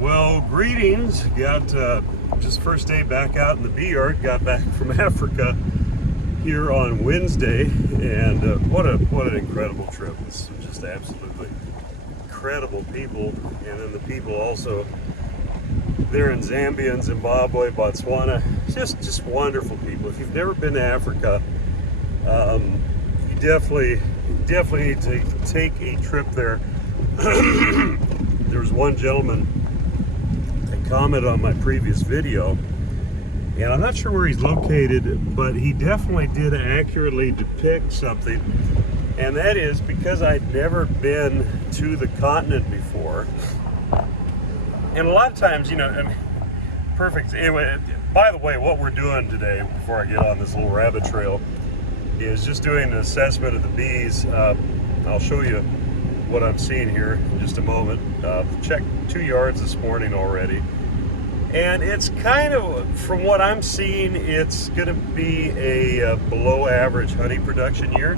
Well, greetings. Got just first day back out in the bee yard. Got back from Africa here on Wednesday, and what an incredible trip. It's just absolutely incredible people, and then the people also there in Zambia and Zimbabwe, Botswana. Just wonderful people. If you've never been to Africa, you definitely need to take a trip there. There was one gentleman that commented on my previous video, and I'm not sure where he's located, but he definitely did accurately depict something, and that is because I'd never been to the continent before. And a lot of times, you know, I mean, perfect. Anyway, by the way, what we're doing today, before I get on this little rabbit trail, is just doing an assessment of the bees. I'll show you what I'm seeing here in just a moment. Checked 2 yards this morning already, and it's kind of, from what I'm seeing, it's going to be a below average honey production year,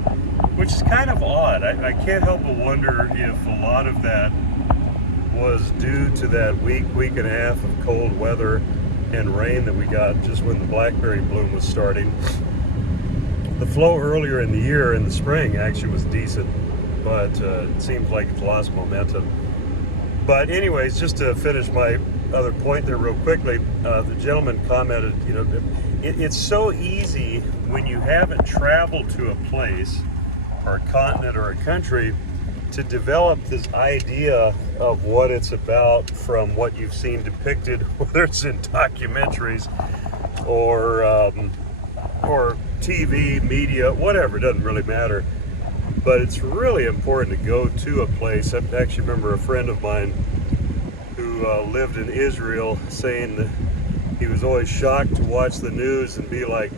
which is kind of odd. I can't help but wonder if a lot of that was due to that week and a half of cold weather and rain that we got just when the blackberry bloom was starting. The flow earlier in the year, in the spring, actually was decent, but it seems like it's lost momentum. But anyways, just to finish my other point there real quickly, the gentleman commented, you know, it's so easy when you haven't traveled to a place or a continent or a country to develop this idea of what it's about from what you've seen depicted, whether it's in documentaries or TV, media, whatever, it doesn't really matter. But it's really important to go to a place. I actually remember a friend of mine who lived in Israel saying that he was always shocked to watch the news and be like,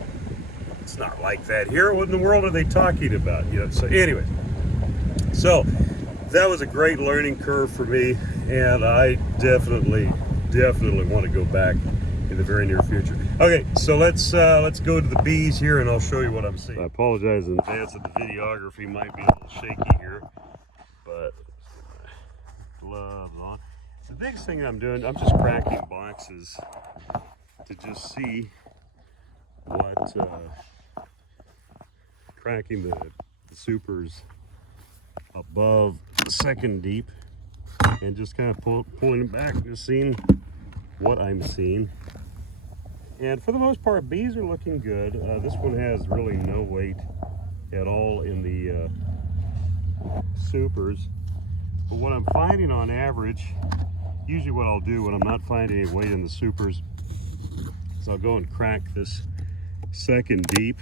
it's not like that here. What in the world are they talking about? You know. So anyway, so that was a great learning curve for me, and I definitely want to go back in the very near future. Okay, so let's go to the bees here, and I'll show you what I'm seeing. I apologize in advance that the videography might be a little shaky here, but gloves on. The biggest thing I'm doing, I'm just cracking boxes to just see what cracking the supers above the second deep, and just kind of pulling it back, just seeing what I'm seeing. And for the most part, bees are looking good. This one has really no weight at all in the supers. But what I'm finding on average, usually what I'll do when I'm not finding any weight in the supers, is I'll go and crack this second deep.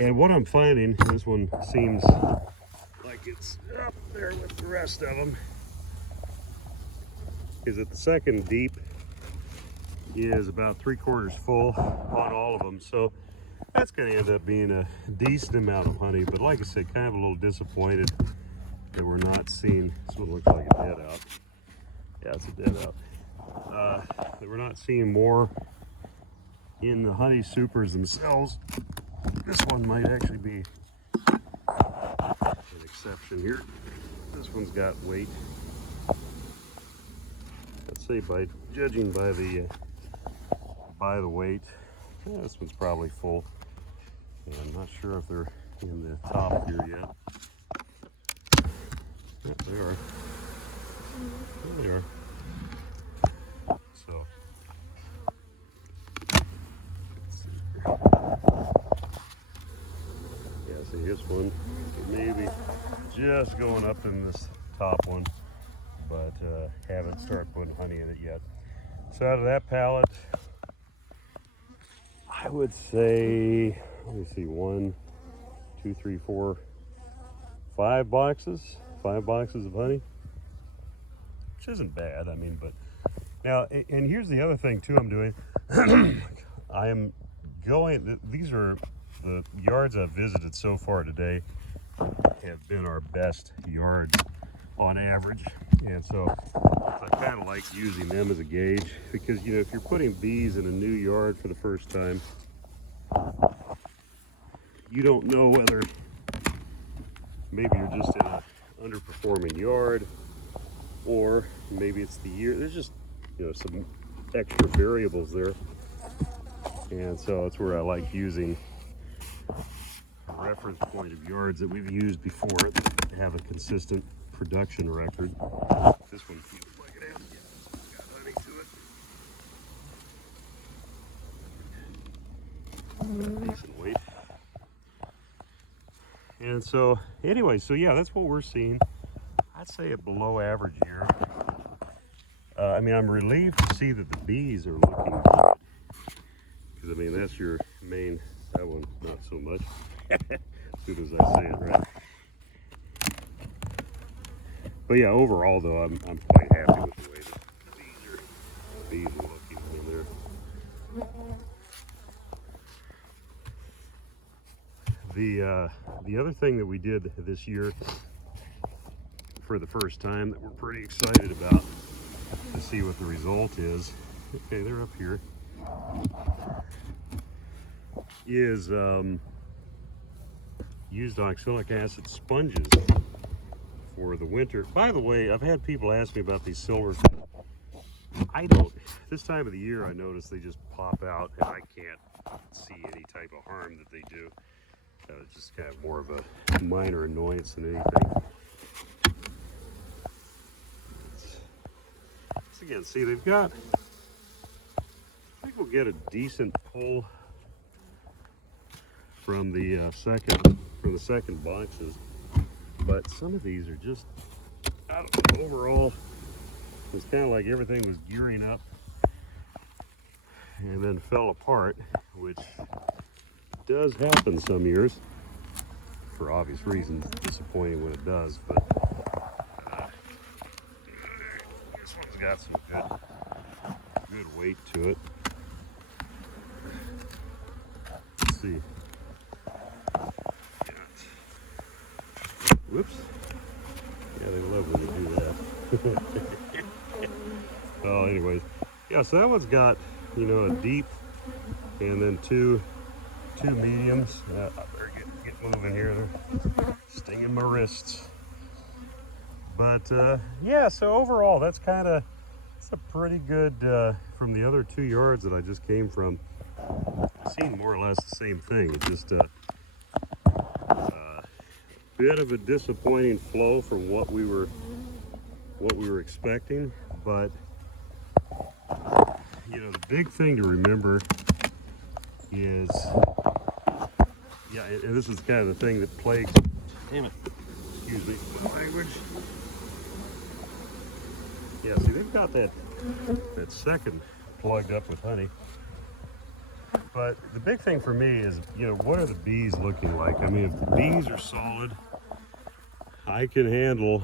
And what I'm finding, this one seems like it's up there with the rest of them, is that the second deep is about 3/4 full on all of them. So that's going to end up being a decent amount of honey. But like I said, kind of a little disappointed that we're not seeing, this one looks like a dead out. Yeah, it's a dead out. That we're not seeing more in the honey supers themselves. This one might actually be an exception here. This one's got weight. Let's say, by judging by the weight, yeah, this one's probably full. And I'm not sure if they're in the top here yet. Yeah, they are. There they are. So, let's see here. Yeah, see, this one maybe just going up in this top one, but haven't started putting honey in it yet. So out of that pallet, I would say, let me see, 1, 2, 3, 4, 5 boxes. 5 boxes of honey, which isn't bad. I mean, but now, and here's the other thing too I'm doing. I am going, these are the yards I've visited so far today have been our best yards on average. And so I kind of like using them as a gauge, because, you know, if you're putting bees in a new yard for the first time, you don't know whether maybe you're just in a underperforming yard, or maybe it's the year. There's just, you know, some extra variables there. And so that's where I like using a reference point of yards that we've used before that have a consistent production record. This one feels like it has got honey to it. Decent weight. And so anyway, so yeah, that's what we're seeing. I'd say a below average year. I mean, I'm relieved to see that the bees are looking good. Because I mean, that's your main, that one, not so much. As soon as I say it right. But yeah, overall though, I'm quite happy with the way that the bees are looking in there. The other thing that we did this year for the first time that we're pretty excited about to see what the result is. Okay, they're up here. Is used oxalic acid sponges for the winter. By the way, I've had people ask me about these silver. I don't. This time of the year, I notice they just pop out, and I can't see any type of harm that they do. It's just kind of more of a minor annoyance than anything. So again, see, they've got. I think we'll get a decent pull from the second boxes, but some of these are just, I don't know, overall it's kind of like everything was gearing up and then fell apart, which does happen some years for obvious reasons. Disappointing when it does, but this one's got some good weight to it. Let's see. Whoops. Yeah, they love when you do that. Well, anyways. Yeah, so that one's got, you know, a deep and then two mediums. I better get moving here. They're stinging my wrists. But, yeah, so overall, that's kind of, it's a pretty good, from the other 2 yards that I just came from, I've seen more or less the same thing. It's just, bit of a disappointing flow from what we were expecting, but you know, the big thing to remember is, yeah, and this is kind of the thing that plagues, damn it, excuse me, my language. Yeah, see, they've got that second plugged up with honey. But the big thing for me is, you know, what are the bees looking like? I mean, if the bees are solid, I can handle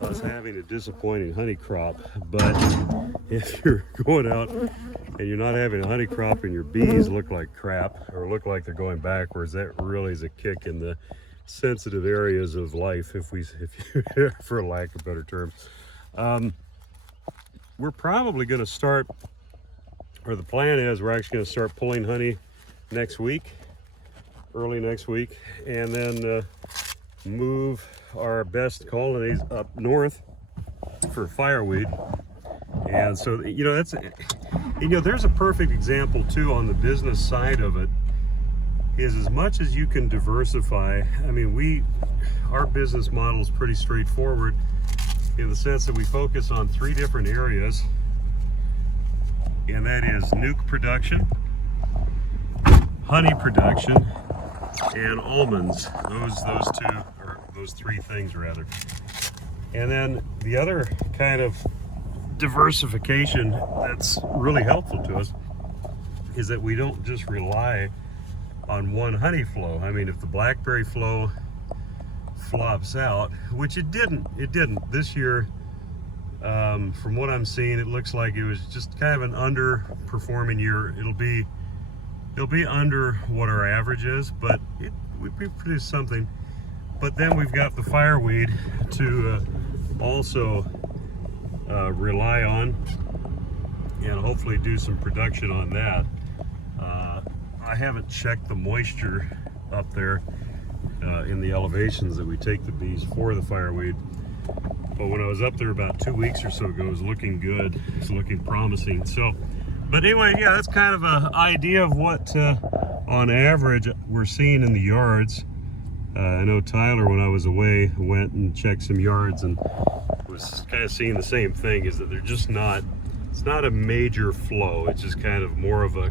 us having a disappointing honey crop. But if you're going out and you're not having a honey crop and your bees look like crap or look like they're going backwards, that really is a kick in the sensitive areas of life, if you, for lack of better terms. We're probably going to start, or the plan is we're actually going to start pulling honey next week, early next week, and then move our best colonies up north for fireweed. And so, you know, that's, you know, there's a perfect example too on the business side of it, is as much as you can diversify. I mean, our business model is pretty straightforward in the sense that we focus on 3 different areas, and that is nuke production, honey production, and almonds. Those 3 things rather. And then the other kind of diversification that's really helpful to us is that we don't just rely on one honey flow. I mean, if the blackberry flow flops out, which it didn't this year, from what I'm seeing, it looks like it was just kind of an underperforming year. It'll be under what our average is, but we produce something. But then we've got the fireweed to also rely on, and hopefully do some production on that. I haven't checked the moisture up there in the elevations that we take the bees for the fireweed, But when I was up there about 2 weeks or so ago, it was looking good. It's looking promising. So, but anyway, yeah, that's kind of an idea of what, on average, we're seeing in the yards. I know Tyler, when I was away, went and checked some yards and was kind of seeing the same thing, is that they're just not, it's not a major flow. It's just kind of more of a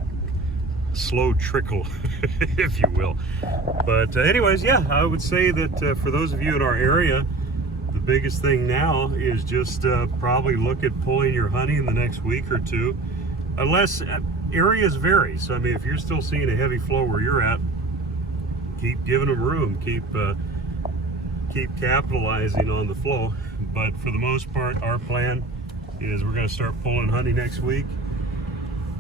slow trickle, if you will. But anyways, yeah, I would say that for those of you in our area, the biggest thing now is just probably look at pulling your honey in the next week or two, unless areas vary. So I mean, if you're still seeing a heavy flow where you're at, keep giving them room, keep capitalizing on the flow. But for the most part, our plan is we're going to start pulling honey next week.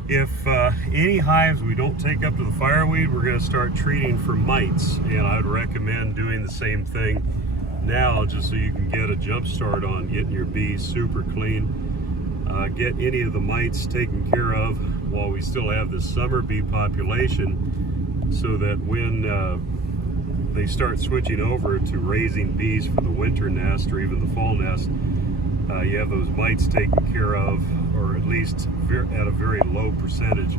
If any hives we don't take up to the fireweed, we're going to start treating for mites, and I would recommend doing the same thing now, just so you can get a jump start on getting your bees super clean. Get any of the mites taken care of while we still have this summer bee population, so that when they start switching over to raising bees for the winter nest or even the fall nest, you have those mites taken care of, or at least at a very low percentage,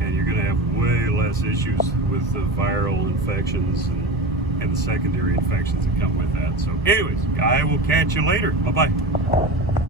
and you're going to have way less issues with the viral infections and the secondary infections that come with that. So anyways, I will catch you later. Bye-bye.